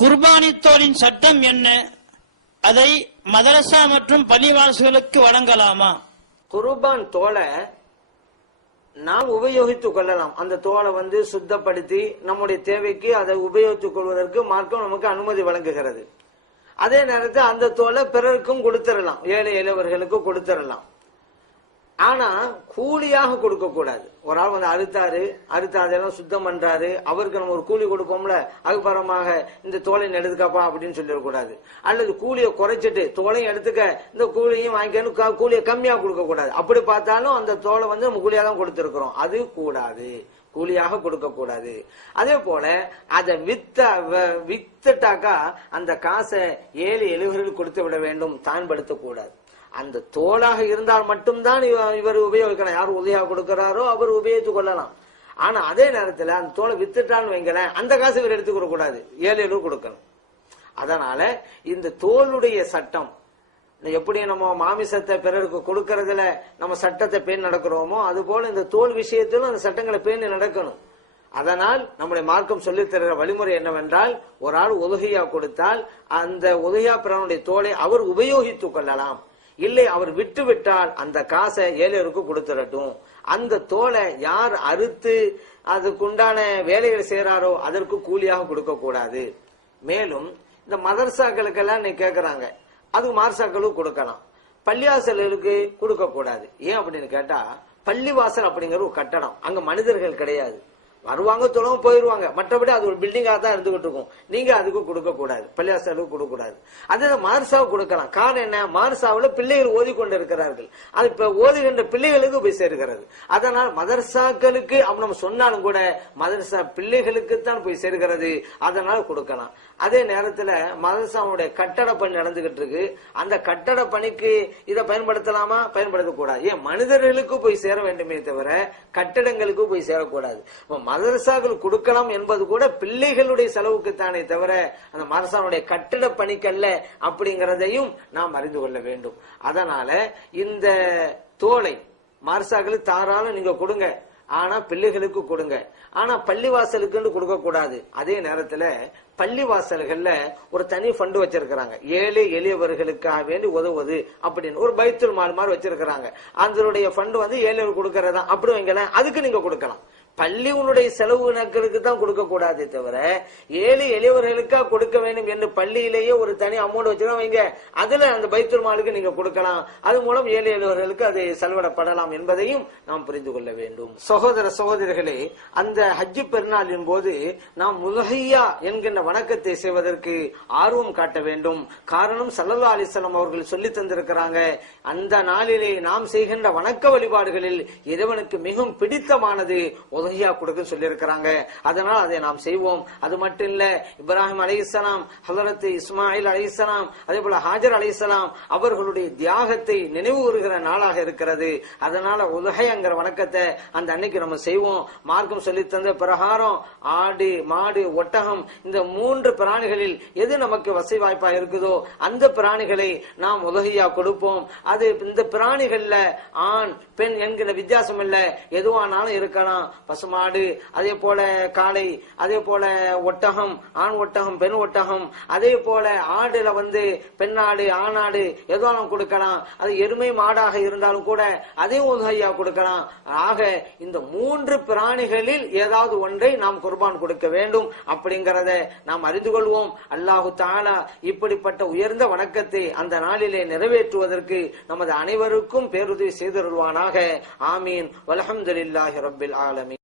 குர்பானி தோலின் சட்டம் என்ன? அதை மதரசா மற்றும் பள்ளிவாசல்களுக்கு வழங்கலாமா? குர்பான் தோலை நாம் உபயோகித்துக் கொள்ளலாம். அந்த தோலை சுத்தப்படுத்தி நம்முடைய தேவைக்கு அதை உபயோகித்துக் கொள்வதற்கு மார்க்கம் நமக்கு அனுமதி வழங்குகிறது. அதே நேரத்தில் அந்த தோலை பிறருக்கும் கொடுத்துடலாம், ஏழை எளியவர்களுக்கு கொடுத்துடலாம். ஆனா கூலியாக கொடுக்க கூடாது. ஒரு ஆள் அறுத்தாதெல்லாம் சுத்தம் பண்றாரு, அவருக்கு நம்ம ஒரு கூலி கொடுப்போம்ல, அதுபரமாக இந்த தோலை எடுத்துக்கப்பா அப்படின்னு சொல்லிடக்கூடாது. அல்லது கூலியை குறைச்சிட்டு தோலையும் எடுத்துக்க, இந்த கூலியும் வாங்கிக்கணும், கூலியை கம்மியா கொடுக்க கூடாது. அப்படி பார்த்தாலும் அந்த தோலை நம்ம கூலியா தான் கொடுத்திருக்கிறோம், அது கூடாது, கூலியாக கொடுக்க கூடாது. அதே போல அதை வித்துட்டாக்கா அந்த காசை ஏழை எளியவர்களுக்கு கொடுத்து விட வேண்டும், தான்படுத்த கூடாது. அந்த தோலாக இருந்தால் மட்டும்தான் இவர் உபயோகிக்கணும். யார் உதவியாக கொடுக்கிறாரோ அவர் உபயோகித்துக் கொள்ளலாம். ஆனா அதே நேரத்தில் அந்த தோலை வித்துட்டான்னு வைங்களேன், அந்த காசு இவர் எடுத்துக்க கூடாது, ஏழை கொடுக்கணும். அதனால இந்த தோலுடைய சட்டம் எப்படி நம்ம மாமிசத்தை பிறருக்கு கொடுக்கறதுல நம்ம சட்டத்தை பேணி நடக்கிறோமோ, அது போல இந்த தோல் விஷயத்திலும் அந்த சட்டங்களை பேணி நடக்கணும். அதனால் நம்முடைய மார்க்கம் சொல்லித் தருகிற வழிமுறை என்னவென்றால், ஒரு ஆள் உதவியா கொடுத்தால் அந்த உதவியா பிறனுடைய தோலை அவர் உபயோகித்துக் கொள்ளலாம். இல்லை அவர் விட்டு விட்டால் அந்த காசை ஏழையருக்கு கொடுத்துடட்டும். அந்த தோலை யார் அறுத்து அதுக்குண்டான வேலைகள் செய்யறாரோ அதற்கு கூலியாக கொடுக்க கூடாது. மேலும் இந்த மதரசாக்களுக்கெல்லாம் நீ கேட்கறாங்க, அது மார்சாக்களுக்கு கொடுக்கலாம், பள்ளிவாசல்களுக்கு கொடுக்க கூடாது. ஏன் அப்படின்னு கேட்டா, பள்ளிவாசல் அப்படிங்கிற ஒரு கட்டடம், அங்க மனிதர்கள் கிடையாது. வருவாங்க, தொழவும் போயிருவாங்க, மற்றபடி அது ஒரு பில்டிங்காக தான் இருந்துகிட்டு இருக்கும். நீங்க அதுக்கு கொடுக்க கூடாது, பள்ளிவாசலுக்கு கொடுக்க கூடாது. அதே மார்சாவுக்கு கொடுக்கலாம். காரணம் என்ன? மார்சாவில் பிள்ளைகள் ஓதி கொண்டு இருக்கிறார்கள், அது இப்ப ஓதுகின்ற பிள்ளைகளுக்கு போய் சேர்கிறது. அதனால் மதரசாக்களுக்கு நம்ம சொன்னாலும் கூட மதரசா பிள்ளைகளுக்கு தான் போய் சேர்கிறது, அதனால் கொடுக்கலாம். அதே நேரத்துல மதரசாவுடைய கட்டட பணி நடந்துகிட்டு இருக்கு, அந்த கட்டட பணிக்கு இதை பயன்படுத்தலாமா? பயன்படுத்தக்கூடாது. ஏன்? மனிதர்களுக்கு போய் சேர வேண்டுமே தவிர கட்டடங்களுக்கு போய் சேரக்கூடாது. மதரசாக்கள் கொடுக்கலாம் என்பது கூட பிள்ளைகளுடைய செலவுக்கு தானே தவிர அந்த மதரசாவுடைய கட்டட பணிக்கல்ல அப்படிங்கிறதையும் நாம் அறிந்து கொள்ள வேண்டும். அதனால இந்த தோலை மதரசாக்களுக்கு தாராளம் நீங்க கொடுங்க, ஆனா பிள்ளைகளுக்கு கொடுங்க. ஆனா பள்ளிவாசலுக்கு கொடுக்க கூடாது. அதே நேரத்துல பள்ளிவாசல்கள்ல ஒரு தனி ஃபண்டு வச்சிருக்கிறாங்க, ஏழை எளியவர்களுக்காக வேண்டி உதவுவது அப்படின்னு ஒரு பைத்துல் மால் மாதிரி வச்சிருக்கிறாங்க. அதனுடைய ஃபண்டு ஏழைகளுக்கு கொடுக்கறதா அப்படி வைங்களேன், அதுக்கு நீங்க கொடுக்கலாம். பள்ளி உன்னுடைய செலவு நக்களுக்கு தான் கொடுக்க கூடாதே தவிர ஏழை எளியவர்களுக்காக கொடுக்க வேண்டும் என்று பள்ளியிலேயே ஒரு தனி அமௌண்ட் வச்சுதான் வைங்க, அதுல அந்த பைத்துல் மாலுக்கு நீங்க கொடுக்கலாம். அது மூலம் ஏழை எளியவர்களுக்கு அது செலவிடப்படலாம் என்பதையும் நாம் புரிந்து கொள்ள வேண்டும். சகோதர சகோதரிகளே, அந்த ஹஜ்ஜு பெருநாளின் போது நாம் உலஹியா என்கின்ற வணக்கத்தை செய்வதற்கு ஆர்வம் காட்ட வேண்டும். காரணம் ஸல்லல்லாஹு அலைஹி வஸல்லம் அவர்கள் சொல்லி தந்திருக்கிறாங்க, அந்த நாளிலே நாம் செய்கின்ற வணக்க வழிபாடுகளில் இறைவனுக்கு மிகவும் பிடித்தமானது உதவியா கொடுக்க சொல்லி இருக்கிறாங்க. அதனால் அதை நாம் செய்வோம். அது மட்டும் இல்ல, இப்ராஹிம் அலைஹிஸ்ஸலாம், ஹஜ்ரத் இஸ்மாயில் அலைஹிஸ்ஸலாம், அதே போல ஹாஜர் அலைஹிஸ்ஸலாம் அவர்களுடைய தியாகத்தை நினைவு கூறுகிற நாளாக இருக்கிறது. அதனால உலஹைங்கிற வணக்கத்தை அந்த அன்னைக்கு நம்ம செய்வோம். மார்க்கம் சொல்லி தந்த பிரகாரம் ஆடு, மாடு, ஒட்டகம் இந்த 3 பிராணிகளில் எது நமக்கு வசதி வாய்ப்பா இருக்குதோ அந்த பிராணிகளை நாம் உலஹியா கொடுப்போம். அது இந்த பிராணிகள்ல ஆண் பெண் என்கிற வித்தியாசம் இல்ல, எதுவானாலும் இருக்கலாம். பசுமாடு, அதே போல காளை, அதே போல ஒட்டகம், ஆண் ஒட்டகம், பெண் ஒட்டகம், அதே போல ஆடுல பெண்ணாடு, ஆணாடு எதுவாலும் கொடுக்கலாம். அது எருமை மாடாக இருந்தாலும் கூட அதையும் உதவியா கொடுக்கலாம். ஆக இந்த 3 பிராணிகளில் ஏதாவது ஒன்றை நாம் குர்பான் கொடுக்க வேண்டும் அப்படிங்கறத நாம் அறிந்து கொள்வோம். அல்லாஹு தஆலா இப்படிப்பட்ட உயர்ந்த வணக்கத்தை அந்த நாளிலே நிறைவேற்றுவதற்கு நமது அனைவருக்கும் பேருதவி செய்தருள்வானாக. ஆமீன். வல்ஹம்துலில்லாஹி ரப்பில் ஆலமீன்.